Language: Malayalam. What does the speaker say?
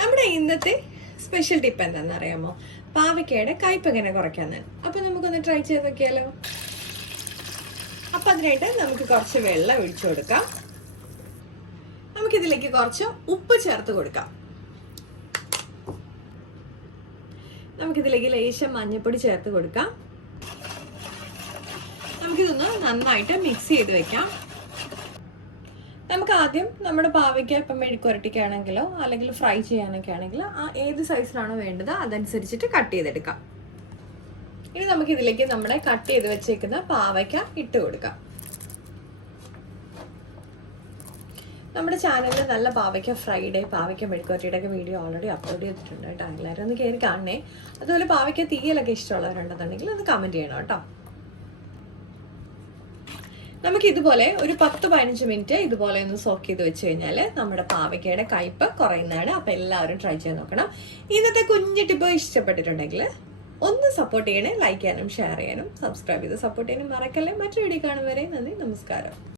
നമ്മുടെ ഇന്നത്തെ സ്പെഷ്യൽ ടിപ്പ് എന്താണെന്ന് അറിയാമോ? പാവയ്ക്കയുടെ കയ്പ് എങ്ങനെ കുറയ്ക്കാന്നാണ്. അപ്പൊ നമുക്കൊന്ന് ട്രൈ ചെയ്ത് നോക്കിയാലോ. അപ്പൊ അതിനായിട്ട് നമുക്ക് കുറച്ച് വെള്ളം ഒഴിച്ചു കൊടുക്കാം. നമുക്കിതിലേക്ക് കുറച്ച് ഉപ്പ് ചേർത്ത് കൊടുക്കാം. നമുക്കിതിലേക്ക് ലേശം മഞ്ഞൾപ്പൊടി ചേർത്ത് കൊടുക്കാം. നമുക്കിതൊന്ന് നന്നായിട്ട് മിക്സ് ചെയ്ത് വെക്കാം. നമുക്ക് ആദ്യം നമ്മുടെ പാവയ്ക്ക ഇപ്പം മെഴുക്കുരട്ടിക്കാണെങ്കിലോ അല്ലെങ്കിൽ ഫ്രൈ ചെയ്യാനൊക്കെ ആണെങ്കിലോ ഏത് സൈസിലാണോ വേണ്ടത് അതനുസരിച്ചിട്ട് കട്ട് ചെയ്തെടുക്കാം. ഇനി നമുക്ക് ഇതിലേക്ക് നമ്മുടെ കട്ട് ചെയ്ത് വെച്ചേക്കുന്ന പാവയ്ക്ക ഇട്ട് കൊടുക്കാം. നമ്മുടെ ചാനലിൽ നല്ല പാവയ്ക്ക ഫ്രൈഡേ പാവയ്ക്ക മെഴുക്കുരട്ടിയുടെ ഒക്കെ വീഡിയോ ഓൾറെഡി അപ്ലോഡ് ചെയ്തിട്ടുണ്ട് കേട്ടോ. എല്ലാവരും ഒന്ന് കയറി കാണണേ. അതുപോലെ പാവയ്ക്ക തീയലൊക്കെ ഇഷ്ടമുള്ളവരുണ്ടെന്നുണ്ടെങ്കിൽ അത് കമന്റ് ചെയ്യണം കേട്ടോ. നമുക്ക് ഇതുപോലെ ഒരു 10-15 മിനിറ്റ് ഇതുപോലെ ഒന്ന് സോക്ക് ചെയ്ത് വെച്ച് കഴിഞ്ഞാൽ നമ്മുടെ പാവയ്ക്കയുടെ കയ്പ് കുറയുന്നതാണ്. അപ്പൊ എല്ലാവരും ട്രൈ ചെയ്ത് നോക്കണം. ഇന്നത്തെ കുഞ്ഞു ടിപ്പ് ഇഷ്ടപ്പെട്ടിട്ടുണ്ടെങ്കിൽ ഒന്ന് സപ്പോർട്ട് ചെയ്യണേ. ലൈക്ക് ചെയ്യാനും ഷെയർ ചെയ്യാനും സബ്സ്ക്രൈബ് ചെയ്ത് സപ്പോർട്ട് ചെയ്യാനും മറക്കല്ലേ. മറ്റൊരു വീഡിയോ കാണും വരെ നന്ദി, നമസ്കാരം.